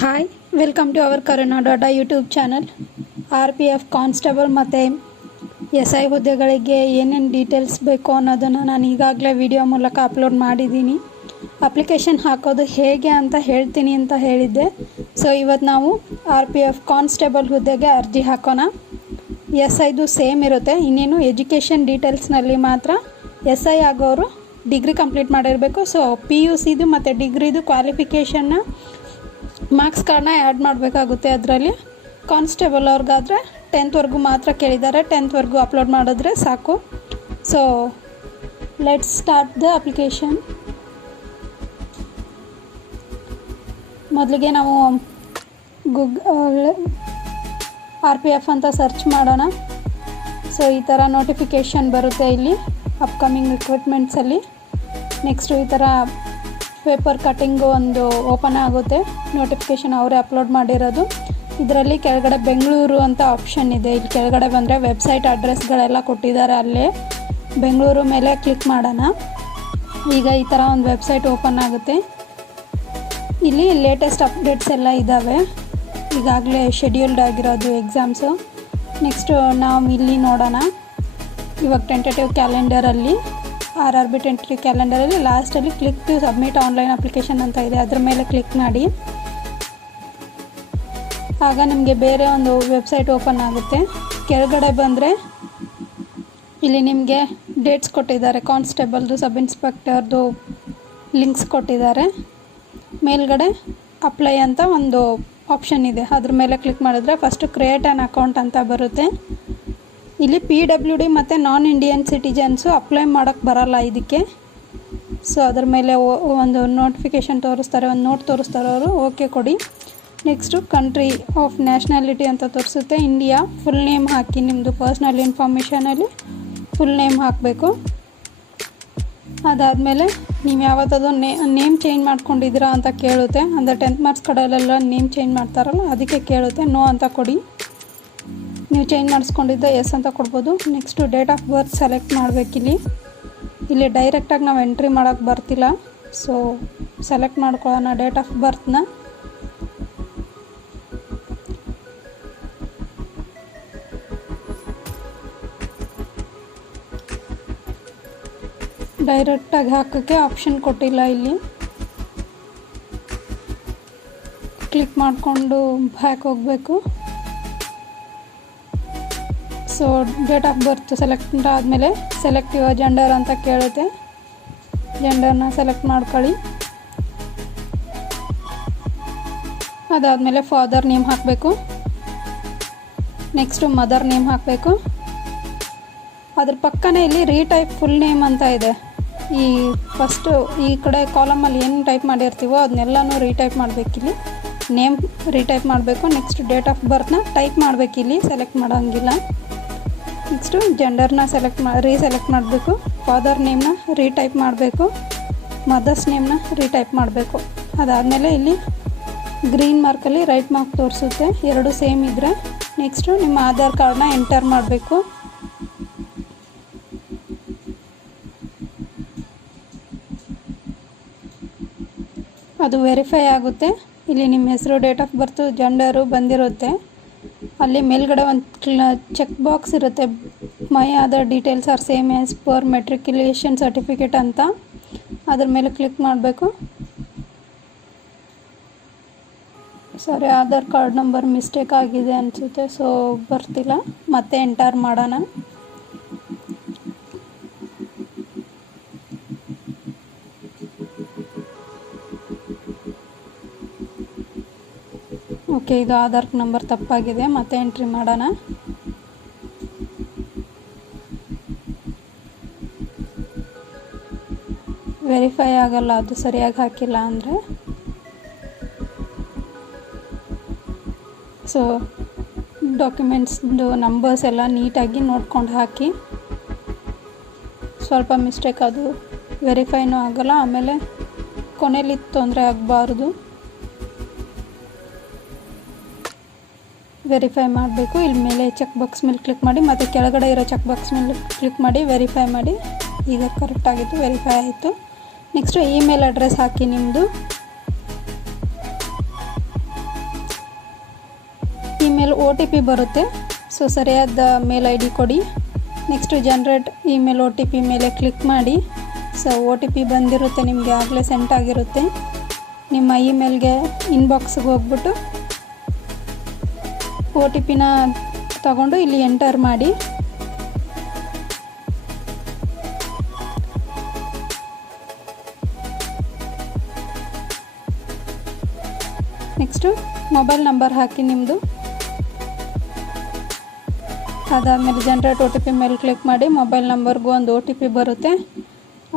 Hi welcome to our Corona data YouTube channel R P F constable ಮತ್ತು S I ಹುದ್ದೆಗಳಿಗೆ ಏನೇನು details ಬೇಕು ಅನ್ನೋದನ್ನು ನಾನು ಈಗಾಗಲೇ ವಿಡಿಯೋ ಮೂಲಕ ಅಪ್ಲೋಡ್ ಮಾಡಿದ್ದೀನಿ. ಅಪ್ಲಿಕೇಶನ್ ಹಾಕೋದು ಹೇಗೆ ಅಂತ ಹೇಳ್ತೀನಿ ಅಂತ ಹೇಳಿದ್ದೆ. ಸೊ ಇವತ್ತು ನಾವು ಆರ್ ಪಿ ಎಫ್ ಕಾನ್ಸ್ಟೇಬಲ್ ಹುದ್ದೆಗೆ ಅರ್ಜಿ ಹಾಕೋಣ. ಎಸ್ ಐದು ಸೇಮ್ ಇರುತ್ತೆ. ಇನ್ನೇನು ಎಜುಕೇಷನ್ ಡೀಟೇಲ್ಸ್ನಲ್ಲಿ ಮಾತ್ರ ಎಸ್ ಐ ಆಗೋರು ಡಿಗ್ರಿ ಕಂಪ್ಲೀಟ್ ಮಾಡಿರಬೇಕು. ಸೊ ಪಿ ಯು ಸಿದು ಮತ್ತು ಡಿಗ್ರಿದು ಕ್ವಾಲಿಫಿಕೇಷನ್ನ ಮಾರ್ಕ್ಸ್ ಕಾರ್ಡ್ನ ಆ್ಯಡ್ ಮಾಡಬೇಕಾಗುತ್ತೆ ಅದರಲ್ಲಿ. ಕಾನ್ಸ್ಟೇಬಲ್ ಅವ್ರಿಗಾದರೆ ಟೆಂತ್ವರೆಗೂ ಮಾತ್ರ ಕೇಳಿದ್ದಾರೆ. ಟೆಂತ್ವರೆಗೂ ಅಪ್ಲೋಡ್ ಮಾಡಿದ್ರೆ ಸಾಕು. So let's start the application ಮೊದಲಿಗೆ ನಾವು ಗೂಗಲ್ ಆರ್ ಪಿ ಎಫ್ ಅಂತ ಸರ್ಚ್ ಮಾಡೋಣ. ಸೊ ಈ ಥರ ನೋಟಿಫಿಕೇಷನ್ ಬರುತ್ತೆ ಇಲ್ಲಿ ಅಪ್ಕಮಿಂಗ್ ರಿಕ್ರೂಟ್ಮೆಂಟ್ಸಲ್ಲಿ ನೆಕ್ಸ್ಟು ಈ ಥರ ಪೇಪರ್ ಕಟ್ಟಿಂಗು ಒಂದು ಓಪನ್ ಆಗುತ್ತೆ. ನೋಟಿಫಿಕೇಷನ್ ಅವರೇ ಅಪ್ಲೋಡ್ ಮಾಡಿರೋದು. ಇದರಲ್ಲಿ ಕೆಳಗಡೆ ಬೆಂಗಳೂರು ಅಂತ ಆಪ್ಷನ್ ಇದೆ. ಇಲ್ಲಿ ಕೆಳಗಡೆ ಬಂದರೆ ವೆಬ್ಸೈಟ್ ಅಡ್ರೆಸ್ಗಳೆಲ್ಲ ಕೊಟ್ಟಿದ್ದಾರೆ ಅಲ್ಲೇ. ಬೆಂಗಳೂರು ಮೇಲೆ ಕ್ಲಿಕ್ ಮಾಡೋಣ. ಈಗ ಈ ಥರ ಒಂದು ವೆಬ್ಸೈಟ್ ಓಪನ್ ಆಗುತ್ತೆ. ಇಲ್ಲಿ ಲೇಟೆಸ್ಟ್ ಅಪ್ಡೇಟ್ಸ್ ಎಲ್ಲ ಇದ್ದಾವೆ. ಈಗಾಗಲೇ ಶೆಡ್ಯೂಲ್ಡ್ ಆಗಿರೋದು ಎಕ್ಸಾಮ್ಸು ನೆಕ್ಸ್ಟು ನಾವು ಇಲ್ಲಿ ನೋಡೋಣ. ಇವಾಗ ಟೆಂಟೇಟಿವ್ ಕ್ಯಾಲೆಂಡರಲ್ಲಿ ಆರ್ ಆರ್ ಬಿ ಟೆಂಟ್ರಿ ಕ್ಯಾಲೆಂಡರಲ್ಲಿ ಲಾಸ್ಟಲ್ಲಿ click to submit online application ಅಂತ ಇದೆ. ಅದ್ರ ಮೇಲೆ ಕ್ಲಿಕ್ ಮಾಡಿ. ಆಗ ನಿಮಗೆ ಬೇರೆ ಒಂದು ವೆಬ್ಸೈಟ್ ಓಪನ್ ಆಗುತ್ತೆ. ಕೆಳಗಡೆ ಬಂದರೆ ಇಲ್ಲಿ ನಿಮಗೆ ಡೇಟ್ಸ್ ಕೊಟ್ಟಿದ್ದಾರೆ. ಕಾನ್ಸ್ಟೇಬಲ್ದು ಸಬ್ ಇನ್ಸ್ಪೆಕ್ಟರ್ದು ಲಿಂಕ್ಸ್ ಕೊಟ್ಟಿದ್ದಾರೆ. ಮೇಲ್ಗಡೆ ಅಪ್ಲೈ ಅಂತ ಒಂದು ಆಪ್ಷನ್ ಇದೆ. ಅದ್ರ ಮೇಲೆ ಕ್ಲಿಕ್ ಮಾಡಿದ್ರೆ ಫಸ್ಟು ಕ್ರಿಯೇಟ್ ಆ್ಯನ್ ಅಕೌಂಟ್ ಅಂತ ಬರುತ್ತೆ. ಇಲ್ಲಿ ಪಿ ಡಬ್ಲ್ಯೂ ಡಿ ಮತ್ತು ನಾನ್ ಇಂಡಿಯನ್ ಸಿಟಿಜನ್ಸು ಅಪ್ಲೈ ಮಾಡೋಕ್ಕೆ ಬರಲ್ಲ ಇದಕ್ಕೆ. ಸೊ ಅದ್ರ ಮೇಲೆ ಒಂದು ನೋಟಿಫಿಕೇಷನ್ ತೋರಿಸ್ತಾರೆ, ಒಂದು ನೋಟ್ ತೋರಿಸ್ತಾರೆ ಅವರು. ಓಕೆ ಕೊಡಿ. ನೆಕ್ಸ್ಟು ಕಂಟ್ರಿ ಆಫ್ ನ್ಯಾಷನಾಲಿಟಿ ಅಂತ ತೋರಿಸುತ್ತೆ. ಇಂಡಿಯಾ ಫುಲ್ ನೇಮ್ ಹಾಕಿ ನಿಮ್ಮದು ಪರ್ಸ್ನಲ್ ಇನ್ಫಾರ್ಮೇಷನಲ್ಲಿ ಫುಲ್ ನೇಮ್ ಹಾಕಬೇಕು. ಅದಾದಮೇಲೆ ನೀವು ಯಾವತ್ತಾದರೂ ನೇ ನೇಮ್ ಚೇಂಜ್ ಮಾಡ್ಕೊಂಡಿದ್ದೀರಾ ಅಂತ ಕೇಳುತ್ತೆ. ಅಂದರೆ ಟೆಂತ್ ಮಾರ್ಕ್ಸ್ ಕಡೆಯಲ್ಲೆಲ್ಲ ನೇಮ್ ಚೇಂಜ್ ಮಾಡ್ತಾರಲ್ಲ, ಅದಕ್ಕೆ ಕೇಳುತ್ತೆ. ನೋ ಅಂತ ಕೊಡಿ. ನೀವು ಚೇಂಜ್ ಮಾಡಿಸ್ಕೊಂಡಿದ್ದ ಎಸ್ ಅಂತ ಕೊಡ್ಬೋದು. Next date of birth select ಮಾಡಬೇಕಿಲ್ಲಿ ಇಲ್ಲಿ. ಡೈರೆಕ್ಟಾಗಿ ನಾವು ಎಂಟ್ರಿ ಮಾಡೋಕ್ಕೆ ಬರ್ತಿಲ್ಲ. ಸೊ ಸೆಲೆಕ್ಟ್ ಮಾಡ್ಕೊಳ್ಳೋಣ ಡೇಟ್ ಆಫ್ ಬರ್ತ್ನ ಡೈರೆಕ್ಟಾಗಿ ಹಾಕೋಕ್ಕೆ ಆಪ್ಷನ್ ಕೊಟ್ಟಿಲ್ಲ ಇಲ್ಲಿ. ಕ್ಲಿಕ್ ಮಾಡಿಕೊಂಡು ಬ್ಯಾಕ್ ಹೋಗಬೇಕು. So date of birth select ಆದಮೇಲೆ ಸೆಲೆಕ್ಟ್ ಯುವ ಜೆಂಡರ್ ಅಂತ ಕೇಳುತ್ತೆ. ಜೆಂಡರ್ನ ಸೆಲೆಕ್ಟ್ ಮಾಡ್ಕೊಳ್ಳಿ. ಅದಾದಮೇಲೆ ಫಾದರ್ ನೇಮ್ ಹಾಕಬೇಕು. ನೆಕ್ಸ್ಟು ಮದರ್ ನೇಮ್ ಹಾಕಬೇಕು. ಅದ್ರ ಪಕ್ಕನೇ ಇಲ್ಲಿ ರೀಟೈಪ್ ಫುಲ್ ನೇಮ್ ಅಂತ ಇದೆ. ಈ ಫಸ್ಟು ಈ ಕಡೆ ಕಾಲಮಲ್ಲಿ ಏನು ಟೈಪ್ ಮಾಡಿರ್ತೀವೋ ಅದನ್ನೆಲ್ಲನೂ ರೀಟೈಪ್ ಮಾಡಬೇಕಿಲ್ಲಿ ನೇಮ್ ರೀಟೈಪ್ ಮಾಡಬೇಕು. ನೆಕ್ಸ್ಟ್ ಡೇಟ್ ಆಫ್ ಬರ್ತ್ನ ಟೈಪ್ ಮಾಡಬೇಕಿಲ್ಲಿ ಸೆಲೆಕ್ಟ್ ಮಾಡೋಂಗಿಲ್ಲ. ನೆಕ್ಸ್ಟು ಜೆಂಡರ್ನ ಸೆಲೆಕ್ಟ್ ಮಾ, ರೀಸೆಲೆಕ್ಟ್ ಮಾಡಬೇಕು. ಫಾದರ್ ನೇಮ್ನ ರೀಟೈಪ್ ಮಾಡಬೇಕು. ಮದರ್ಸ್ ನೇಮ್ನ ರೀಟೈಪ್ ಮಾಡಬೇಕು. ಅದಾದಮೇಲೆ ಇಲ್ಲಿ ಗ್ರೀನ್ ಮಾರ್ಕಲ್ಲಿ ರೈಟ್ ಮಾರ್ಕ್ ತೋರಿಸುತ್ತೆ. ಎರಡು ಸೇಮ್ ಇದ್ದರೆ ನೆಕ್ಸ್ಟು ನಿಮ್ಮ ಆಧಾರ್ ಕಾರ್ಡ್ನ ಎಂಟರ್ ಮಾಡಬೇಕು. ಅದು ವೆರಿಫೈ ಆಗುತ್ತೆ. ಇಲ್ಲಿ ನಿಮ್ಮ ಹೆಸರು, ಡೇಟ್ ಆಫ್ ಬರ್ತು, ಜೆಂಡರು ಬಂದಿರುತ್ತೆ. ಅಲ್ಲಿ ಮೇಲ್ಗಡೆ ಒಂದು ಚೆಕ್ ಬಾಕ್ಸ್ ಇರುತ್ತೆ. My Aadhaar details are same as per matriculation certificate ಅಂತ. ಅದ್ರ ಮೇಲೆ ಕ್ಲಿಕ್ ಮಾಡಬೇಕು. Sorry, Aadhaar card number mistake ಆಗಿದೆ ಅನಿಸುತ್ತೆ ಸೊ ಬರ್ತಿಲ್ಲ. ಮತ್ತೆ ಎಂಟರ್ ಮಾಡೋಣ. ಓಕೆ ಇದು ಆಧಾರ್ ನಂಬರ್ ತಪ್ಪಾಗಿದೆ, ಮತ್ತೆ ಎಂಟ್ರಿ ಮಾಡೋಣ. ವೆರಿಫೈ ಆಗಲ್ಲ, ಅದು ಸರಿಯಾಗಿ ಹಾಕಿಲ್ಲ ಅಂದರೆ. ಸೊ ಡಾಕ್ಯುಮೆಂಟ್ಸ್ದು ನಂಬರ್ಸ್ ಎಲ್ಲ ನೀಟಾಗಿ ನೋಡ್ಕೊಂಡು ಹಾಕಿ. ಸ್ವಲ್ಪ ಮಿಸ್ಟೇಕ್ ಅದು ವೆರಿಫೈನೂ ಆಗಲ್ಲ, ಆಮೇಲೆ ಕೊನೆಯಲ್ಲಿ ತೊಂದರೆ ಆಗಬಾರ್ದು. ವೆರಿಫೈ ಮಾಡಬೇಕು. ಇಲ್ಲಿ ಮೇಲೆ ಚೆಕ್ ಬಾಕ್ಸ್ ಮೇಲೆ ಕ್ಲಿಕ್ ಮಾಡಿ, ಮತ್ತು ಕೆಳಗಡೆ ಇರೋ ಚೆಕ್ ಬಾಕ್ಸ್ ಮೇಲೆ ಕ್ಲಿಕ್ ಮಾಡಿ ವೆರಿಫೈ ಮಾಡಿ. ಈಗ ಕರೆಕ್ಟಾಗಿತ್ತು ವೆರಿಫೈ ಆಯಿತು. ನೆಕ್ಸ್ಟು ಇಮೇಲ್ ಅಡ್ರೆಸ್ ಹಾಕಿ ನಿಮ್ಮದು ಇಮೇಲ್ ಒ ಟಿ ಪಿ ಬರುತ್ತೆ. ಸೊ ಸರಿಯಾದ ಮೇಲ್ ಐ ಡಿ ಕೊಡಿ. Next generate email O T P ಮೇಲೆ ಕ್ಲಿಕ್ ಮಾಡಿ. ಸೊ ಒ ಟಿ ಪಿ ಬಂದಿರುತ್ತೆ, ನಿಮಗೆ ಆಗಲೇ ಸೆಂಟ್ ಆಗಿರುತ್ತೆ. ನಿಮ್ಮ ಇಮೇಲ್ಗೆ ಇನ್ಬಾಕ್ಸ್ಗೆ ಹೋಗ್ಬಿಟ್ಟು ಒ ಟಿ ಪಿನ ತಗೊಂಡು ಇಲ್ಲಿ ಎಂಟರ್ ಮಾಡಿ. ನೆಕ್ಸ್ಟು ಮೊಬೈಲ್ ನಂಬರ್ ಹಾಕಿ ನಿಮ್ಮದು ಅದಾದಮೇಲೆ ಜನ್ರೇಟ್ ಒ ಟಿ ಪಿ ಮೇಲೆ ಕ್ಲಿಕ್ ಮಾಡಿ ಮೊಬೈಲ್ ನಂಬರ್ಗೂ ಒಂದು ಒ ಟಿ ಪಿ ಬರುತ್ತೆ.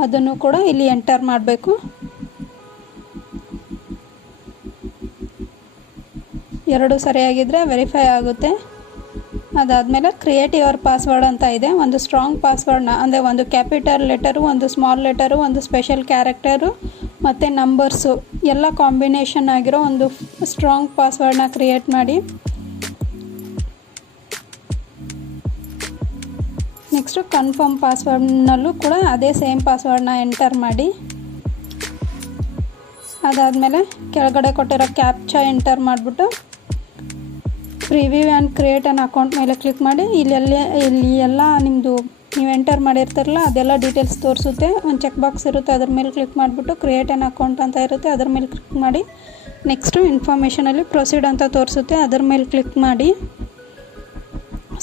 ಅದನ್ನು ಕೂಡ ಇಲ್ಲಿ ಎಂಟರ್ ಮಾಡಬೇಕು. ಎರಡು ಸರಿಯಾಗಿದ್ದರೆ ವೆರಿಫೈ ಆಗುತ್ತೆ. ಅದಾದಮೇಲೆ ಕ್ರಿಯೇಟ್ ಯುವರ್ ಪಾಸ್ವರ್ಡ್ ಅಂತ ಇದೆ. ಒಂದು ಸ್ಟ್ರಾಂಗ್ ಪಾಸ್ವರ್ಡ್ನ ಅಂದರೆ ಒಂದು ಕ್ಯಾಪಿಟಲ್ ಲೆಟರು ಒಂದು ಸ್ಮಾಲ್ ಲೆಟರು ಒಂದು ಸ್ಪೆಷಲ್ ಕ್ಯಾರೆಕ್ಟರು ಮತ್ತು ನಂಬರ್ಸು ಎಲ್ಲ ಕಾಂಬಿನೇಷನ್ ಆಗಿರೋ ಒಂದು ಸ್ಟ್ರಾಂಗ್ ಪಾಸ್ವರ್ಡ್ನ ಕ್ರಿಯೇಟ್ ಮಾಡಿ. ನೆಕ್ಸ್ಟು ಕನ್ಫರ್ಮ್ ಪಾಸ್ವರ್ಡ್ನಲ್ಲೂ ಕೂಡ ಅದೇ ಸೇಮ್ ಪಾಸ್ವರ್ಡ್ನ ಎಂಟರ್ ಮಾಡಿ. ಅದಾದಮೇಲೆ ಕೆಳಗಡೆ ಕೊಟ್ಟಿರೋ ಕ್ಯಾಪ್ಚ ಎಂಟರ್ ಮಾಡಿಬಿಟ್ಟು preview and create an account ಮೇಲೆ ಕ್ಲಿಕ್ ಮಾಡಿ ಇಲ್ಲೆಲ್ಲ ಇಲ್ಲಿ ಎಲ್ಲ ನಿಮ್ಮದು ನೀವು ಎಂಟರ್ ಮಾಡಿರ್ತಾರಲ್ಲ, ಅದೆಲ್ಲ ಡೀಟೇಲ್ಸ್ ತೋರಿಸುತ್ತೆ. ಒಂದು ಚೆಕ್ ಬಾಕ್ಸ್ ಇರುತ್ತೆ, ಅದ್ರ ಮೇಲೆ ಕ್ಲಿಕ್ ಮಾಡಿಬಿಟ್ಟು ಕ್ರಿಯೇಟ್ ಆನ್ ಅಕೌಂಟ್ ಅಂತ ಇರುತ್ತೆ, ಅದ್ರ ಮೇಲೆ ಕ್ಲಿಕ್ ಮಾಡಿ. ನೆಕ್ಸ್ಟು ಇನ್ಫಾರ್ಮೇಷನಲ್ಲಿ ಪ್ರೊಸೀಡ್ ಅಂತ ತೋರಿಸುತ್ತೆ, ಅದ್ರ ಮೇಲೆ ಕ್ಲಿಕ್ ಮಾಡಿ.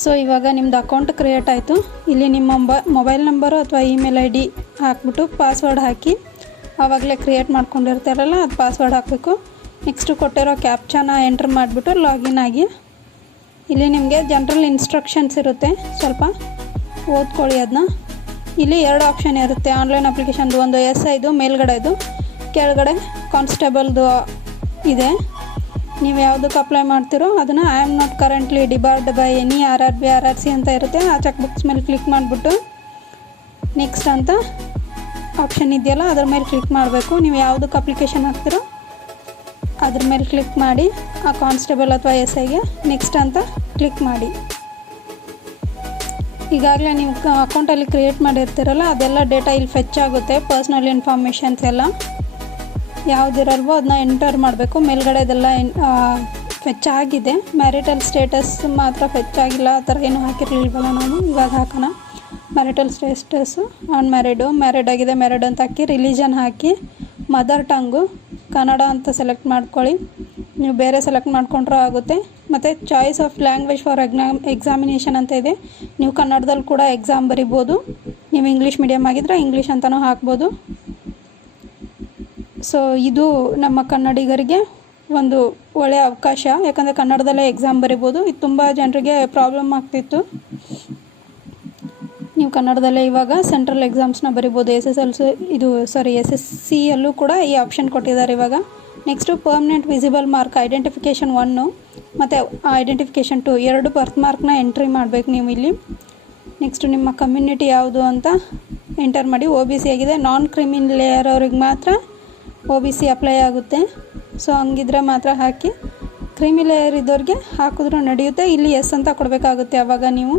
ಸೊ ಇವಾಗ ನಿಮ್ಮದು ಅಕೌಂಟ್ ಕ್ರಿಯೇಟ್ ಆಯಿತು. ಇಲ್ಲಿ ನಿಮ್ಮ ಮೊಬ ಮೊಬೈಲ್ ನಂಬರು ಅಥವಾ ಇಮೇಲ್ ಐ ಡಿ ಹಾಕ್ಬಿಟ್ಟು ಪಾಸ್ವರ್ಡ್ ಹಾಕಿ ಆವಾಗಲೇ ಕ್ರಿಯೇಟ್ ಮಾಡ್ಕೊಂಡಿರ್ತಾರಲ್ಲ, ಅದು ಪಾಸ್ವರ್ಡ್ ಹಾಕಬೇಕು. ನೆಕ್ಸ್ಟು ಕೊಟ್ಟಿರೋ ಕ್ಯಾಪ್ಚಾನ ಎಂಟ್ರ್ ಮಾಡಿಬಿಟ್ಟು ಲಾಗಿನ್ ಆಗಿ ಇಲ್ಲಿ ನಿಮಗೆ ಜನರಲ್ ಇನ್ಸ್ಟ್ರಕ್ಷನ್ಸ್ ಇರುತ್ತೆ. ಸ್ವಲ್ಪ ಓದ್ಕೊಳ್ಳಿ ಅದನ್ನ ಇಲ್ಲಿ ಎರಡು ಆಪ್ಷನ್ ಇರುತ್ತೆ. ಆನ್ಲೈನ್ ಅಪ್ಲಿಕೇಶನ್ದು ಒಂದು ಎಸ್ ಐದು ಮೇಲ್ಗಡೆದು ಕೆಳಗಡೆ ಕಾನ್ಸ್ಟೇಬಲ್ದು ಇದೆ. ನೀವು ಯಾವುದಕ್ಕೆ ಅಪ್ಲೈ ಮಾಡ್ತೀರೋ ಅದನ್ನು I am not currently debarred by any R R B R R C ಅಂತ ಇರುತ್ತೆ. ಆ ಚೆಕ್ ಬುಕ್ಸ್ ಮೇಲೆ ಕ್ಲಿಕ್ ಮಾಡಿಬಿಟ್ಟು ನೆಕ್ಸ್ಟ್ ಅಂತ ಆಪ್ಷನ್ ಇದೆಯಲ್ಲ, ಅದ್ರ ಮೇಲೆ ಕ್ಲಿಕ್ ಮಾಡಬೇಕು. ನೀವು ಯಾವುದಕ್ಕೆ ಅಪ್ಲಿಕೇಶನ್ ಹಾಕ್ತಿರೋ ಅದ್ರ ಮೇಲೆ ಕ್ಲಿಕ್ ಮಾಡಿ, ಆ ಕಾನ್ಸ್ಟೇಬಲ್ ಅಥವಾ ಎಸ್ ಐಗೆ ನೆಕ್ಸ್ಟ್ ಅಂತ ಕ್ಲಿಕ್ ಮಾಡಿ. ಈಗಾಗಲೇ ನೀವು ಅಕೌಂಟಲ್ಲಿ ಕ್ರಿಯೇಟ್ ಮಾಡಿರ್ತೀರಲ್ಲ, ಅದೆಲ್ಲ ಡೇಟಾ ಇಲ್ಲಿ ಫೆಚ್ ಆಗುತ್ತೆ ಪರ್ಸ್ನಲ್ ಇನ್ಫಾರ್ಮೇಷನ್ಸ್ ಎಲ್ಲ. ಯಾವುದಿರಲ್ವೋ ಅದನ್ನ ಎಂಟರ್ ಮಾಡಬೇಕು, ಮೇಲ್ಗಡೆ ಅದೆಲ್ಲ ಫೆಚ್ ಆಗಿದೆ. ಮ್ಯಾರಿಟಲ್ ಸ್ಟೇಟಸ್ ಮಾತ್ರ ಫೆಚ್ ಆಗಿಲ್ಲ, ಆ ಥರ ಏನೂ ಹಾಕಿರಲಿಲ್ವಲ್ಲ ನಾನು ಇವಾಗ ಹಾಕೋಣ. ಮ್ಯಾರಿಟಲ್ ಸ್ಟೇಟಸ್ಸು ಅನ್ಮ್ಯಾರಿಡು ಮ್ಯಾರಿಡ್ ಆಗಿದೆ ಮ್ಯಾರಿಡ್ ಅಂತ ಹಾಕಿ ರಿಲಿಜನ್ ಹಾಕಿ ಮದರ್ ಟಂಗು ಕನ್ನಡ ಅಂತ ಸೆಲೆಕ್ಟ್ ಮಾಡ್ಕೊಳ್ಳಿ. ನೀವು ಬೇರೆ ಸೆಲೆಕ್ಟ್ ಮಾಡ್ಕೊಂಡ್ರೂ ಆಗುತ್ತೆ. ಮತ್ತು choice of language for exam examination ಅಂತ ಇದೆ. ನೀವು ಕನ್ನಡದಲ್ಲಿ ಕೂಡ ಎಕ್ಸಾಮ್ ಬರಿಬೋದು. ನೀವು ಇಂಗ್ಲೀಷ್ ಮೀಡಿಯಮ್ ಆಗಿದ್ರೆ ಇಂಗ್ಲೀಷ್ ಅಂತಲೂ ಹಾಕ್ಬೋದು. ಸೊ ಇದು ನಮ್ಮ ಕನ್ನಡಿಗರಿಗೆ ಒಂದು ಒಳ್ಳೆಯ ಅವಕಾಶ. ಯಾಕಂದರೆ ಕನ್ನಡದಲ್ಲೇ ಎಕ್ಸಾಮ್ ಬರಿಬೋದು. ಇದು ತುಂಬ ಜನರಿಗೆ ಪ್ರಾಬ್ಲಮ್ ಆಗ್ತಿತ್ತು. ನೀವು ಕನ್ನಡದಲ್ಲೇ ಇವಾಗ ಸೆಂಟ್ರಲ್ ಎಕ್ಸಾಮ್ಸ್ನ ಬರಿಬೋದು ಎಸ್ ಎಸ್ ಎಲ್ ಸಿ ಇದು ಸಾರಿ ಎಸ್ ಎಸ್ ಸಿಯಲ್ಲೂ ಕೂಡ ಈ ಆಪ್ಷನ್ ಕೊಟ್ಟಿದ್ದಾರೆ ಇವಾಗ. Next permanent visible mark identification one ಮತ್ತು ಐಡೆಂಟಿಫಿಕೇಷನ್ ಟು ಎರಡು ಬರ್ತ್ ಮಾರ್ಕ್ನ ಎಂಟ್ರಿ ಮಾಡಬೇಕು ನೀವು ಇಲ್ಲಿ. ನೆಕ್ಸ್ಟು ನಿಮ್ಮ ಕಮ್ಯುನಿಟಿ ಯಾವುದು ಅಂತ ಎಂಟರ್ ಮಾಡಿ ಒ ಬಿ ಸಿ ಆಗಿದೆ. ನಾನ್ ಕ್ರಿಮಿನ್ ಲೇಯರ್ ಅವ್ರಿಗೆ ಮಾತ್ರ ಒ ಬಿ ಸಿ ಅಪ್ಲೈ ಆಗುತ್ತೆ. ಸೊ ಹಂಗಿದ್ರೆ ಮಾತ್ರ ಹಾಕಿ. ಕ್ರಿಮಿ ಲೇಯರ್ ಇದ್ದವ್ರಿಗೆ ಹಾಕಿದ್ರೂ ನಡೆಯುತ್ತೆ. ಇಲ್ಲಿ ಎಸ್ ಅಂತ ಕೊಡಬೇಕಾಗುತ್ತೆ ಆವಾಗ ನೀವು.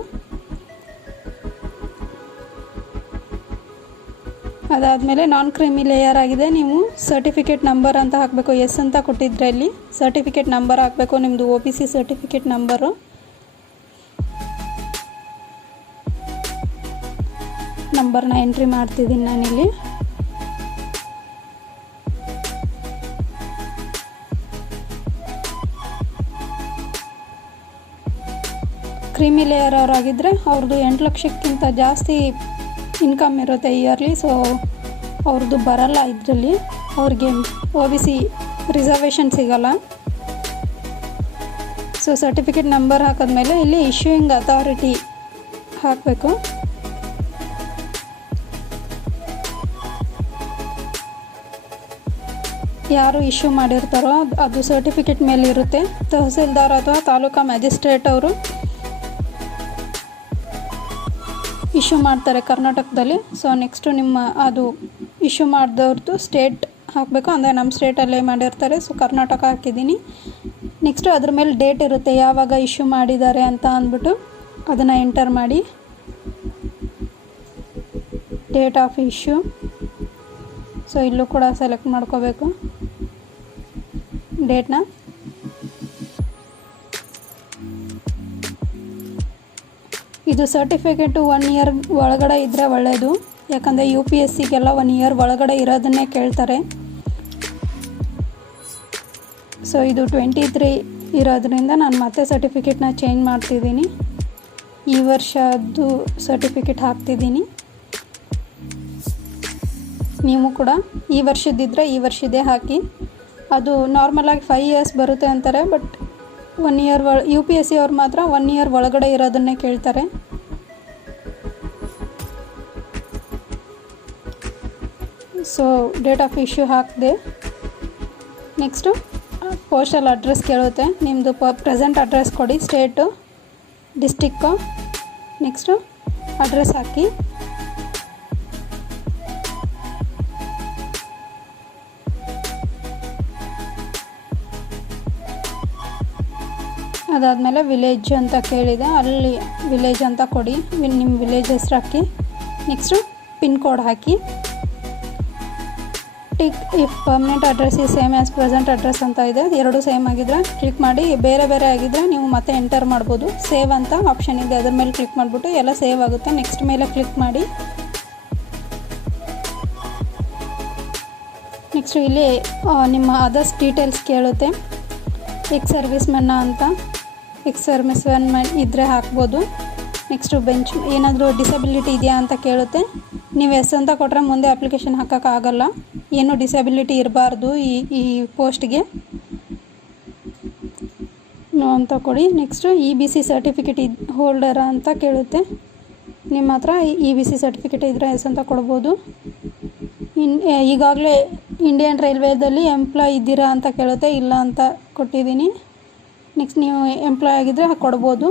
ಅದಾದಮೇಲೆ ನಾನ್ ಕ್ರೀಮಿ ಲೇಯರ್ ಆಗಿದೆ. ನೀವು ಸರ್ಟಿಫಿಕೇಟ್ ನಂಬರ್ ಅಂತ ಹಾಕಬೇಕು. ಎಸ್ ಅಂತ ಕೊಟ್ಟಿದ್ರೆ ಇಲ್ಲಿ ಸರ್ಟಿಫಿಕೇಟ್ ನಂಬರ್ ಹಾಕಬೇಕು. ನಿಮ್ಮದು O P C certificate number ನಂಬರ್ನ ಎಂಟ್ರಿ ಮಾಡ್ತಿದ್ದೀನಿ ನಾನಿಲ್ಲಿ. ಕ್ರೀಮಿ ಲೇಯರ್ ಅವರಾಗಿದ್ದರೆ ಅವ್ರದ್ದು ಎಂಟು ಲಕ್ಷಕ್ಕಿಂತ ಜಾಸ್ತಿ ಇನ್ಕಮ್ ಇರುತ್ತೆ ಇಯರ್ಲಿ ಸೊ ಅವ್ರದ್ದು ಬರಲ್ಲ ಇದರಲ್ಲಿ. ಅವ್ರಿಗೆ ಒ ಬಿ ಸಿ ರಿಸರ್ವೇಷನ್ ಸಿಗಲ್ಲ. ಸೊ ಸರ್ಟಿಫಿಕೇಟ್ ನಂಬರ್ ಹಾಕಿದ್ಮೇಲೆ ಇಲ್ಲಿ ಇಶ್ಯೂಯಿಂಗ್ ಅಥಾರಿಟಿ ಹಾಕಬೇಕು. ಯಾರು ಇಶ್ಯೂ ಮಾಡಿರ್ತಾರೋ ಅದ್- ಸರ್ಟಿಫಿಕೇಟ್ ಮೇಲೆ ಇರುತ್ತೆ ತಹಸೀಲ್ದಾರ್ ಅಥವಾ ತಾಲೂಕಾ ಮ್ಯಾಜಿಸ್ಟ್ರೇಟ್ ಅವರು ಇಶ್ಯೂ ಮಾಡ್ತಾರೆ ಕರ್ನಾಟಕದಲ್ಲಿ. ಸೊ ನೆಕ್ಸ್ಟು ನಿಮ್ಮ ಅದು ಇಶ್ಯೂ ಮಾಡಿದವ್ರದ್ದು ಸ್ಟೇಟ್ ಹಾಕಬೇಕು. ಅಂದರೆ ನಮ್ಮ ಸ್ಟೇಟಲ್ಲೇ ಮಾಡಿರ್ತಾರೆ. ಸೊ ಕರ್ನಾಟಕ ಹಾಕಿದ್ದೀನಿ. ನೆಕ್ಸ್ಟು ಅದ್ರ ಮೇಲೆ ಡೇಟ್ ಇರುತ್ತೆ. ಯಾವಾಗ ಇಶ್ಯೂ ಮಾಡಿದ್ದಾರೆ ಅಂತ ಅಂದ್ಬಿಟ್ಟು ಅದನ್ನು ಎಂಟರ್ ಮಾಡಿ. ಡೇಟ್ ಆಫ್ ಇಶ್ಯೂ ಸೊ ಇಲ್ಲೂ ಕೂಡ ಸೆಲೆಕ್ಟ್ ಮಾಡ್ಕೋಬೇಕು. ಡೇಟ್ನ ಇದು ಸರ್ಟಿಫಿಕೇಟು ಒನ್ ಇಯರ್ ಒಳಗಡೆ ಇದ್ದರೆ ಒಳ್ಳೆಯದು ಯಾಕಂದರೆ ಯು ಪಿ ಎಸ್ ಸಿಗೆಲ್ಲ ಒನ್ ಇಯರ್ ಒಳಗಡೆ ಇರೋದನ್ನೇ ಕೇಳ್ತಾರೆ. ಸೊ ಇದು ಟ್ವೆಂಟಿ ತ್ರೀ ಇರೋದ್ರಿಂದ ನಾನು ಮತ್ತೆ ಸರ್ಟಿಫಿಕೇಟ್ನ ಚೇಂಜ್ ಮಾಡ್ತಿದ್ದೀನಿ. ಈ ವರ್ಷದ್ದು ಸರ್ಟಿಫಿಕೇಟ್ ಹಾಕ್ತಿದ್ದೀನಿ. ನೀವು ಕೂಡ ಈ ವರ್ಷದಿದ್ದರೆ ಈ ವರ್ಷದ್ದೇ ಹಾಕಿ. ಅದು ನಾರ್ಮಲಾಗಿ ಫೈವ್ ಇಯರ್ಸ್ ಬರುತ್ತೆ ಅಂತಾರೆ ಬಟ್ ಒನ್ ಇಯರ್ ಒಳ ಯು ಪಿ ಎಸ್ ಸಿ ಅವ್ರು ಮಾತ್ರ ಒನ್ ಇಯರ್ ಒಳಗಡೆ ಇರೋದನ್ನೇ ಕೇಳ್ತಾರೆ. ಸೊ ಡೇಟ್ ಆಫ್ ಇಶ್ಯೂ ಹಾಕಿದೆ ನೆಕ್ಸ್ಟು ಪೋಸ್ಟಲ್ ಅಡ್ರೆಸ್ ಕೇಳುತ್ತೆ. ನಿಮ್ಮದು ಪ ಪ್ರೆಸೆಂಟ್ ಅಡ್ರೆಸ್ ಕೊಡಿ ಸ್ಟೇಟು ಡಿಸ್ಟಿಕ್ಕು ನೆಕ್ಸ್ಟು ಅಡ್ರೆಸ್ ಹಾಕಿ. ಅದಾದಮೇಲೆ ವಿಲೇಜ್ ಅಂತ ಕೇಳಿದೆ. ಅಲ್ಲಿ ವಿಲೇಜ್ ಅಂತ ಕೊಡಿ. ನಿಮ್ಮ ವಿಲೇಜ್ ಹೆಸ್ರು ಹಾಕಿ. Next pin code hockey. Tick if permanent address is same as present address ಅಂತ ಇದೆ ಎರಡು ಸೇಮ್ ಆಗಿದ್ರೆ ಕ್ಲಿಕ್ ಮಾಡಿ, ಬೇರೆ ಬೇರೆ ಆಗಿದ್ರೆ ನೀವು ಮತ್ತೆ ಎಂಟರ್ ಮಾಡ್ಬೋದು. ಸೇವ್ ಅಂತ ಆಪ್ಷನ್ ಇದೆ, ಅದ್ರ ಮೇಲೆ ಕ್ಲಿಕ್ ಮಾಡಿಬಿಟ್ಟು ಎಲ್ಲ ಸೇವ್ ಆಗುತ್ತೆ. ನೆಕ್ಸ್ಟ್ ಮೇಲೆ ಕ್ಲಿಕ್ ಮಾಡಿ. ನೆಕ್ಸ್ಟ್ ಇಲ್ಲಿ ನಿಮ್ಮ ಅದರ್ಸ್ ಡೀಟೇಲ್ಸ್ ಕೇಳುತ್ತೆ. ಎಕ್ಸ್ ಸರ್ವಿಸ್ ಮೆನ್ನ ಅಂತ ಎಕ್ಸ್ ಸರ್ವಿಸ್ ಮೆನ್ ಇದ್ದರೆ ಹಾಕ್ಬೋದು. ನೆಕ್ಸ್ಟು ಬೆಂಚ್ ಏನಾದರೂ ಡಿಸಬಿಲಿಟಿ ಇದೆಯಾ ಅಂತ ಕೇಳುತ್ತೆ. ನೀವು ಎಸ್ ಅಂತ ಕೊಟ್ಟರೆ ಮುಂದೆ ಅಪ್ಲಿಕೇಶನ್ ಹಾಕೋಕ್ಕಾಗಲ್ಲ ಏನು ಡಿಸಬಿಲಿಟಿ ಇರಬಾರ್ದು ಈ ಈ ಪೋಸ್ಟ್ಗೆ ನೋ ಅಂತ ಕೊಡಿ. Next E B C certificate ಇದ್ ಹೋಲ್ಡರ ಅಂತ ಕೇಳುತ್ತೆ. ನಿಮ್ಮ ಹತ್ರ ಇ ಬಿ ಸಿ ಸರ್ಟಿಫಿಕೇಟ್ ಇದ್ದರೆ ಎಸ್ ಅಂತ ಕೊಡ್ಬೋದು. ಇನ್ ಈಗಾಗಲೇ ಇಂಡಿಯನ್ ರೈಲ್ವೇದಲ್ಲಿ ಎಂಪ್ಲಾಯ್ ಇದ್ದೀರಾ ಅಂತ ಕೇಳುತ್ತೆ. ಇಲ್ಲ ಅಂತ ಕೊಟ್ಟಿದ್ದೀನಿ. ನೆಕ್ಸ್ಟ್ ನೀವು ಎಂಪ್ಲಾಯ್ ಆಗಿದ್ದರೆ ಕೊಡ್ಬೋದು.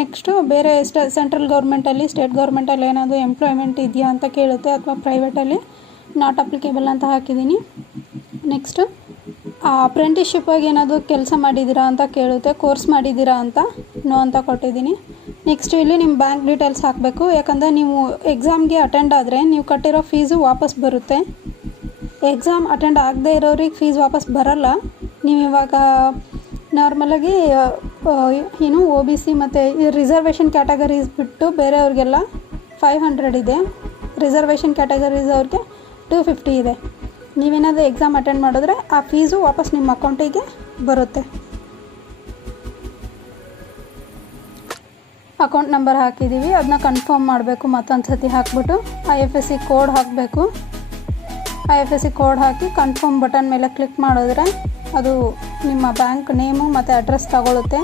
ನೆಕ್ಸ್ಟು ಬೇರೆ ಸ್ಟ, ಸೆಂಟ್ರಲ್ ಗೌರ್ಮೆಂಟಲ್ಲಿ, ಸ್ಟೇಟ್ ಗೌರ್ಮೆಂಟಲ್ಲಿ ಏನಾದರೂ ಎಂಪ್ಲಾಯ್ಮೆಂಟ್ ಇದೆಯಾ ಅಂತ ಕೇಳುತ್ತೆ ಅಥವಾ ಪ್ರೈವೇಟಲ್ಲಿ, ನಾಟ್ ಅಪ್ಲಿಕೇಬಲ್ ಅಂತ ಹಾಕಿದ್ದೀನಿ. ನೆಕ್ಸ್ಟು ಅಪ್ರೆಂಟಿಸ್ಶಿಪ್ಪಾಗಿ ಏನಾದರೂ ಕೆಲಸ ಮಾಡಿದ್ದೀರಾ ಅಂತ ಕೇಳುತ್ತೆ, ಕೋರ್ಸ್ ಮಾಡಿದ್ದೀರಾ ಅಂತ, ನೋ ಅಂತ ಕೊಟ್ಟಿದ್ದೀನಿ. ನೆಕ್ಸ್ಟ್ ಇಲ್ಲಿ ನಿಮ್ಮ ಬ್ಯಾಂಕ್ ಡೀಟೇಲ್ಸ್ ಹಾಕಬೇಕು, ಯಾಕಂದರೆ ನೀವು ಎಕ್ಸಾಮ್ಗೆ ಅಟೆಂಡ್ ಆದರೆ ನೀವು ಕಟ್ಟಿರೋ ಫೀಸು ವಾಪಸ್ ಬರುತ್ತೆ. ಎಕ್ಸಾಮ್ ಅಟೆಂಡ್ ಆಗದೆ ಇರೋರಿಗೆ ಫೀಸ್ ವಾಪಸ್ ಬರಲ್ಲ. ನೀವು ಇವಾಗ ನಾರ್ಮಲಾಗಿ ಏನು ಒ ಬಿ ಸಿ ಮತ್ತು ರಿಸರ್ವೇಷನ್ ಕ್ಯಾಟಗರೀಸ್ ಬಿಟ್ಟು ಬೇರೆಯವ್ರಿಗೆಲ್ಲ ಫೈವ್ ಹಂಡ್ರೆಡ್ ಇದೆ. ರಿಸರ್ವೇಷನ್ ಕ್ಯಾಟಗರೀಸ್ ಅವ್ರಿಗೆ ಟೂ ಫಿಫ್ಟಿ ಇದೆ. ನೀವೇನಾದರೂ ಎಕ್ಸಾಮ್ ಅಟೆಂಡ್ ಮಾಡಿದ್ರೆ ಆ ಫೀಸು ವಾಪಸ್ ನಿಮ್ಮ ಅಕೌಂಟಿಗೆ ಬರುತ್ತೆ. ಅಕೌಂಟ್ ನಂಬರ್ ಹಾಕಿದ್ದೀವಿ. ಅದನ್ನ ಕನ್ಫರ್ಮ್ ಮಾಡಬೇಕು, ಮತ್ತೊಂದು ಸತಿ ಹಾಕ್ಬಿಟ್ಟು I F S C code ಹಾಕಬೇಕು. I F S C code hockey confirm button ಮೇಲೆ ಕ್ಲಿಕ್ ಮಾಡಿದ್ರೆ ಅದು ನಿಮ್ಮ ಬ್ಯಾಂಕ್ ನೇಮು ಮತ್ತು ಅಡ್ರೆಸ್ ತಗೊಳುತ್ತೆ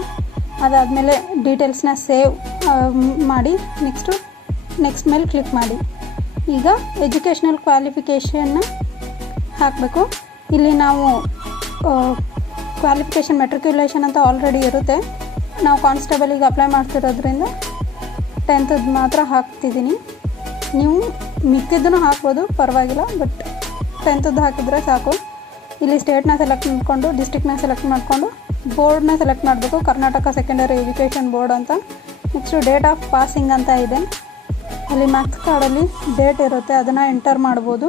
ಅದಾದಮೇಲೆ ಡೀಟೇಲ್ಸ್ನ ಸೇವ್ ಮಾಡಿ ನೆಕ್ಸ್ಟು ನೆಕ್ಸ್ಟ್ ಮೇಲೆ ಕ್ಲಿಕ್ ಮಾಡಿ. ಈಗ ಎಜುಕೇಷ್ನಲ್ ಕ್ವಾಲಿಫಿಕೇಷನ್ನ ಹಾಕಬೇಕು. ಇಲ್ಲಿ ನಾವು ಕ್ವಾಲಿಫಿಕೇಷನ್ ಮೆಟ್ರಿಕ್ಯುಲೇಷನ್ ಅಂತ ಆಲ್ರೆಡಿ ಇರುತ್ತೆ. ನಾವು ಕಾನ್ಸ್ಟೇಬಲಿಗೆ ಅಪ್ಲೈ ಮಾಡ್ತಿರೋದ್ರಿಂದ ಟೆಂತದ್ದು ಮಾತ್ರ ಹಾಕ್ತಿದ್ದೀನಿ. ನೀವು ಮಿಕ್ಕಿದ್ದನ್ನು ಹಾಕ್ಬೋದು, ಪರವಾಗಿಲ್ಲ ಬಟ್ ಟೆಂತದ್ದು ಹಾಕಿದರೆ ಸಾಕು. ಇಲ್ಲಿ ಸ್ಟೇಟ್ನ ಸೆಲೆಕ್ಟ್ ಮಾಡಿಕೊಂಡು ಡಿಸ್ಟಿಕ್ನ ಸೆಲೆಕ್ಟ್ ಮಾಡಿಕೊಂಡು ಬೋರ್ಡ್ನ ಸೆಲೆಕ್ಟ್ ಮಾಡಬೇಕು. ಕರ್ನಾಟಕ ಸೆಕೆಂಡರಿ ಎಜುಕೇಷನ್ ಬೋರ್ಡ್ ಅಂತ. ನೆಕ್ಸ್ಟು ಡೇಟ್ ಆಫ್ ಪಾಸಿಂಗ್ ಅಂತ ಇದೆ. ಅಲ್ಲಿ ಮಾರ್ಕ್ಸ್ ಕಾರ್ಡಲ್ಲಿ ಡೇಟ್ ಇರುತ್ತೆ. ಅದನ್ನು ಎಂಟರ್ ಮಾಡ್ಬೋದು.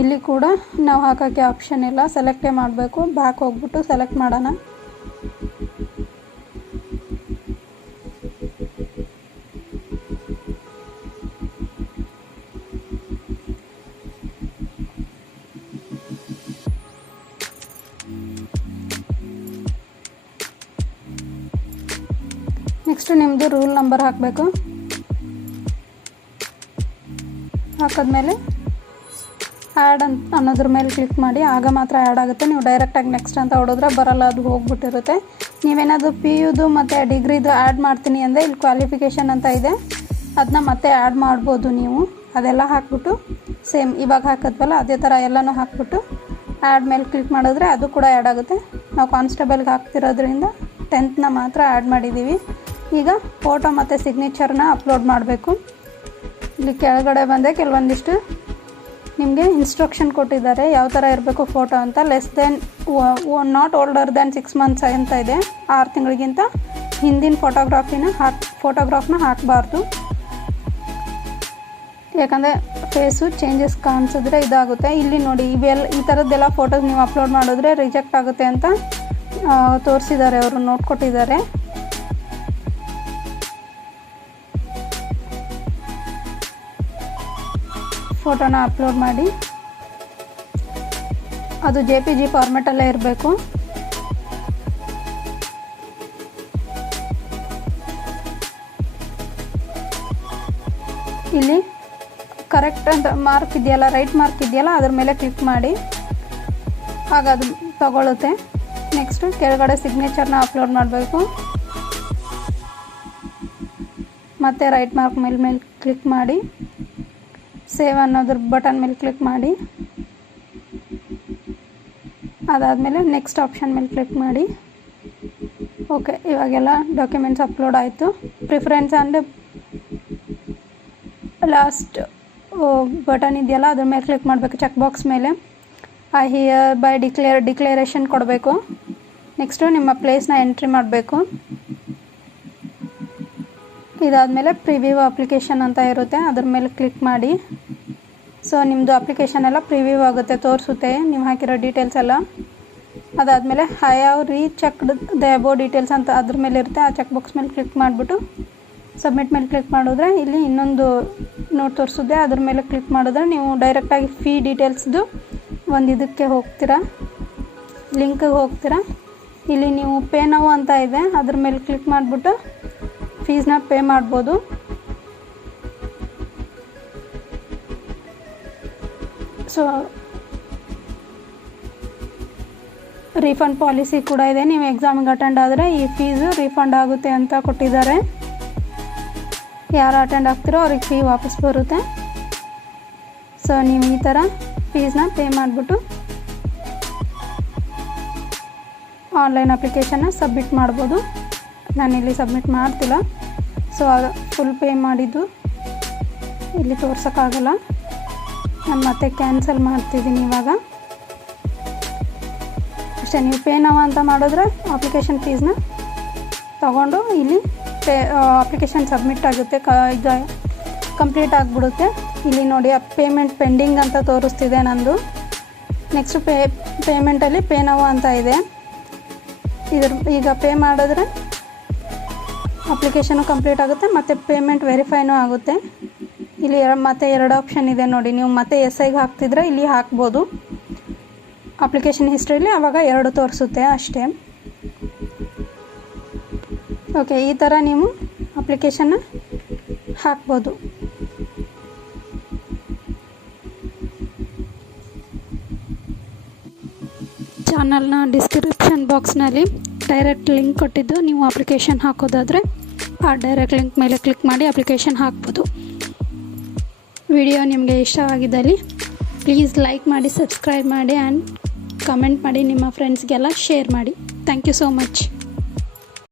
ಇಲ್ಲಿ ಕೂಡ ನಾವು ಹಾಕೋಕ್ಕೆ ಆಪ್ಷನ್ ಇಲ್ಲ. ಸೆಲೆಕ್ಟೇ ಮಾಡಬೇಕು. ಬ್ಯಾಕ್ ಹೋಗ್ಬಿಟ್ಟು ಸೆಲೆಕ್ಟ್ ಮಾಡೋಣ. ನಿಮ್ಮದು ರೂಲ್ ನಂಬರ್ ಹಾಕಬೇಕು. ಹಾಕಿದ್ಮೇಲೆ ಆ್ಯಡ್ ಅಂತ ಅನ್ನೋದ್ರ ಮೇಲೆ ಕ್ಲಿಕ್ ಮಾಡಿ, ಆಗ ಮಾತ್ರ ಆ್ಯಡ್ ಆಗುತ್ತೆ. ನೀವು ಡೈರೆಕ್ಟಾಗಿ ನೆಕ್ಸ್ಟ್ ಅಂತ ಹೊಡೋದ್ರೆ ಬರಲ್ಲ, ಅದು ಹೋಗ್ಬಿಟ್ಟಿರುತ್ತೆ. ನೀವೇನಾದರೂ ಪಿ ಯುದು ಮತ್ತು ಡಿಗ್ರಿದು ಆ್ಯಡ್ ಮಾಡ್ತೀನಿ ಅಂದರೆ ಇಲ್ಲಿ ಕ್ವಾಲಿಫಿಕೇಷನ್ ಅಂತ ಇದೆ. ಅದನ್ನ ಮತ್ತೆ ಆ್ಯಡ್ ಮಾಡ್ಬೋದು ನೀವು. ಅದೆಲ್ಲ ಹಾಕ್ಬಿಟ್ಟು ಸೇಮ್ ಇವಾಗ ಹಾಕಿದ್ವಲ್ಲ, ಅದೇ ಥರ ಎಲ್ಲನೂ ಹಾಕ್ಬಿಟ್ಟು ಆ್ಯಡ್ ಮೇಲೆ ಕ್ಲಿಕ್ ಮಾಡಿದ್ರೆ ಅದು ಕೂಡ ಆ್ಯಡ್ ಆಗುತ್ತೆ. ನಾವು ಕಾನ್ಸ್ಟೇಬಲ್ಗೆ ಹಾಕ್ತಿರೋದ್ರಿಂದ ಟೆಂತ್ನ ಮಾತ್ರ ಆ್ಯಡ್ ಮಾಡಿದ್ದೀವಿ. ಈಗ ಫೋಟೋ ಮತ್ತು ಸಿಗ್ನೇಚರ್ನ ಅಪ್ಲೋಡ್ ಮಾಡಬೇಕು. ಇಲ್ಲಿ ಕೆಳಗಡೆ ಬಂದೆ, ಕೆಲವೊಂದಿಷ್ಟು ನಿಮಗೆ ಇನ್ಸ್ಟ್ರಕ್ಷನ್ ಕೊಟ್ಟಿದ್ದಾರೆ. ಯಾವ ಥರ ಇರಬೇಕು ಫೋಟೋ ಅಂತ. Less than not older than six months ಅಂತ ಇದೆ. ಆರು ತಿಂಗಳಿಗಿಂತ ಹಿಂದಿನ ಫೋಟೋಗ್ರಾಫಿನ ಹಾಕಿ ಫೋಟೋಗ್ರಾಫ್ನ ಹಾಕಬಾರ್ದು. ಯಾಕಂದರೆ ಫೇಸು ಚೇಂಜಸ್ ಕಾಣಿಸಿದ್ರೆ ಇದಾಗುತ್ತೆ. ಇಲ್ಲಿ ನೋಡಿ ಇವೆಲ್ಲ ಈ ಥರದ್ದೆಲ್ಲ ಫೋಟೋಸ್ ನೀವು ಅಪ್ಲೋಡ್ ಮಾಡಿದ್ರೆ ರಿಜೆಕ್ಟ್ ಆಗುತ್ತೆ ಅಂತ ತೋರಿಸಿದ್ದಾರೆ, ಅವರು ನೋಟ್ ಫೋಟೋನ ಅಪ್ಲೋಡ್ ಮಾಡಿ. ಅದು ಜೆ ಪಿ ಜಿ ಫಾರ್ಮೆಟಲ್ಲೇ ಇರಬೇಕು. ಇಲ್ಲಿ ಕರೆಕ್ಟ್ ಅಂತ ಮಾರ್ಕ್ ಇದೆಯಲ್ಲ ರೈಟ್ ಮಾರ್ಕ್ ಇದೆಯಲ್ಲ, ಅದ್ರ ಮೇಲೆ ಕ್ಲಿಕ್ ಮಾಡಿ. ಆಗ ಅದು ತಗೊಳುತ್ತೆ. ನೆಕ್ಸ್ಟ್ ಕೆಳಗಡೆ ಸಿಗ್ನೇಚರ್ನ ಅಪ್ಲೋಡ್ ಮಾಡಬೇಕು. ಮತ್ತು ರೈಟ್ ಮಾರ್ಕ್ ಮೇಲೆ ಮೇಲೆ ಕ್ಲಿಕ್ ಮಾಡಿ. ಸೇವ್ ಅನ್ನೋದ್ರ ಬಟನ್ ಮೇಲೆ ಕ್ಲಿಕ್ ಮಾಡಿ. ಅದಾದಮೇಲೆ ನೆಕ್ಸ್ಟ್ ಆಪ್ಷನ್ ಮೇಲೆ ಕ್ಲಿಕ್ ಮಾಡಿ. ಓಕೆ ಇವಾಗೆಲ್ಲ ಡಾಕ್ಯುಮೆಂಟ್ಸ್ ಅಪ್ಲೋಡ್ ಆಯಿತು. ಪ್ರಿಫರೆನ್ಸ್ ಆ್ಯಂಡ್ ಲಾಸ್ಟ್ ಬಟನ್ ಇದೆಯಲ್ಲ, ಅದ್ರ ಮೇಲೆ ಕ್ಲಿಕ್ ಮಾಡಬೇಕು ಚೆಕ್ ಬಾಕ್ಸ್ ಮೇಲೆ. I hereby declare declaration ಕೊಡಬೇಕು. ನೆಕ್ಸ್ಟು ನಿಮ್ಮ ಪ್ಲೇಸ್ನ ಎಂಟ್ರಿ ಮಾಡಬೇಕು. ಇದಾದಮೇಲೆ ಪ್ರಿವ್ಯೂ ಅಪ್ಲಿಕೇಶನ್ ಅಂತ ಇರುತ್ತೆ, ಅದ್ರ ಮೇಲೆ ಕ್ಲಿಕ್ ಮಾಡಿ. ಸೊ ನಿಮ್ಮದು ಅಪ್ಲಿಕೇಶನ್ ಎಲ್ಲ ಪ್ರಿವ್ಯೂ ಆಗುತ್ತೆ, ತೋರಿಸುತ್ತೆ. ನೀವು ಹಾಕಿರೋ ಡೀಟೇಲ್ಸ್ ಎಲ್ಲ. ಅದಾದಮೇಲೆ have rechecked the above details ಅಂತ ಅದ್ರ ಮೇಲೆ ಇರುತ್ತೆ. ಆ ಚೆಕ್ ಬಾಕ್ಸ್ ಮೇಲೆ ಕ್ಲಿಕ್ ಮಾಡಿಬಿಟ್ಟು ಸಬ್ಮಿಟ್ ಮೇಲೆ ಕ್ಲಿಕ್ ಮಾಡಿದ್ರೆ ಇಲ್ಲಿ ಇನ್ನೊಂದು ನೋಟ್ ತೋರಿಸುತ್ತೆ. ಅದ್ರ ಮೇಲೆ ಕ್ಲಿಕ್ ಮಾಡಿದ್ರೆ ನೀವು ಡೈರೆಕ್ಟಾಗಿ ಫೀ ಡೀಟೇಲ್ಸ್ದು ಒಂದು ಇದಕ್ಕೆ ಹೋಗ್ತೀರಾ. ಲಿಂಕಿಗೆ ಹೋಗ್ತೀರಾ. ಇಲ್ಲಿ ನೀವು ಪೇ ನಾವು ಅಂತ ಇದೆ. ಅದ್ರ ಮೇಲೆ ಕ್ಲಿಕ್ ಮಾಡಿಬಿಟ್ಟು ಫೀಸ್ನ ಪೇ ಮಾಡ್ಬೋದು. ಸೊ ರೀಫಂಡ್ ಪಾಲಿಸಿ ಕೂಡ ಇದೆ. ನೀವು ಎಕ್ಸಾಮಿಗೆ ಅಟೆಂಡ್ ಆದರೆ ಈ ಫೀಸು ರೀಫಂಡ್ ಆಗುತ್ತೆ ಅಂತ ಕೊಟ್ಟಿದ್ದಾರೆ. ಯಾರು ಅಟೆಂಡ್ ಆಗ್ತಿರೋ ಅವ್ರಿಗೆ ಫೀ ವಾಪಸ್ ಬರುತ್ತೆ. ಸೊ ನೀವು ಈ ಥರ ಫೀಸ್ನ ಪೇ ಮಾಡಿಬಿಟ್ಟು ಆನ್ಲೈನ್ ಅಪ್ಲಿಕೇಶನ್ನ ಸಬ್ಮಿಟ್ ಮಾಡ್ಬೋದು. ನಾನಿಲ್ಲಿ ಸಬ್ಮಿಟ್ ಮಾಡ್ತಿಲ್ಲ. ಸೊ ಫುಲ್ ಪೇ ಮಾಡಿದ್ದು ಇಲ್ಲಿ ತೋರ್ಸೋಕ್ಕಾಗಲ್ಲ. ನಾನು ಮತ್ತೆ ಕ್ಯಾನ್ಸಲ್ ಮಾಡ್ತಿದ್ದೀನಿ ಇವಾಗ. ಅಷ್ಟೇ, ನೀವು ಪೇ ನಾವು ಅಂತ ಮಾಡಿದ್ರೆ ಅಪ್ಲಿಕೇಶನ್ ಫೀಸ್ನ ತಗೊಂಡು ಇಲ್ಲಿ ಪೇ ಅಪ್ಲಿಕೇಶನ್ ಸಬ್ಮಿಟ್ ಆಗುತ್ತೆ. ಕ, ಇದು ಕಂಪ್ಲೀಟ್ ಆಗಿಬಿಡುತ್ತೆ. ಇಲ್ಲಿ ನೋಡಿ ಪೇಮೆಂಟ್ ಪೆಂಡಿಂಗ್ ಅಂತ ತೋರಿಸ್ತಿದೆ ನಂದು. ನೆಕ್ಸ್ಟ್ ಪೇ ಪೇಮೆಂಟಲ್ಲಿ ಪೇ ನಾವು ಅಂತ ಇದೆ. ಇದ್ರ, ಈಗ ಪೇ ಮಾಡಿದ್ರೆ ಅಪ್ಲಿಕೇಶನು ಕಂಪ್ಲೀಟ್ ಆಗುತ್ತೆ, ಮತ್ತು ಪೇಮೆಂಟ್ ವೆರಿಫೈನೂ ಆಗುತ್ತೆ. ಇಲ್ಲಿ ಮತ್ತೆ ಎರಡು ಆಪ್ಷನ್ ಇದೆ ನೋಡಿ. ನೀವು ಮತ್ತೆ ಎಸ್ ಐಗೆ ಹಾಕ್ತಿದ್ರೆ ಇಲ್ಲಿ ಹಾಕ್ಬೋದು. ಅಪ್ಲಿಕೇಶನ್ ಹಿಸ್ಟ್ರಿಲಿ ಆವಾಗ ಎರಡು ತೋರಿಸುತ್ತೆ ಅಷ್ಟೇ. ಓಕೆ ಈ ಥರ ನೀವು ಅಪ್ಲಿಕೇಶನ್ನ ಹಾಕ್ಬೋದು. ಚಾನಲ್ನ ಡಿಸ್ಕ್ರಿಪ್ಷನ್ ಬಾಕ್ಸ್ನಲ್ಲಿ ಡೈರೆಕ್ಟ್ ಲಿಂಕ್ ಕೊಟ್ಟಿದ್ದು ನೀವು ಅಪ್ಲಿಕೇಶನ್ ಹಾಕೋದಾದರೆ ಆ ಡೈರೆಕ್ಟ್ ಲಿಂಕ್ ಮೇಲೆ ಕ್ಲಿಕ್ ಮಾಡಿ ಅಪ್ಲಿಕೇಶನ್ ಹಾಕ್ಬೋದು. ವಿಡಿಯೋ ನಿಮಗೆ ಇಷ್ಟವಾಗಿದ್ದಲ್ಲಿ ಪ್ಲೀಸ್ ಲೈಕ್ ಮಾಡಿ, ಸಬ್ಸ್ಕ್ರೈಬ್ ಮಾಡಿ, ಆ್ಯಂಡ್ ಕಮೆಂಟ್ ಮಾಡಿ, ನಿಮ್ಮ ಫ್ರೆಂಡ್ಸ್ಗೆಲ್ಲ ಶೇರ್ ಮಾಡಿ. Thank you so much.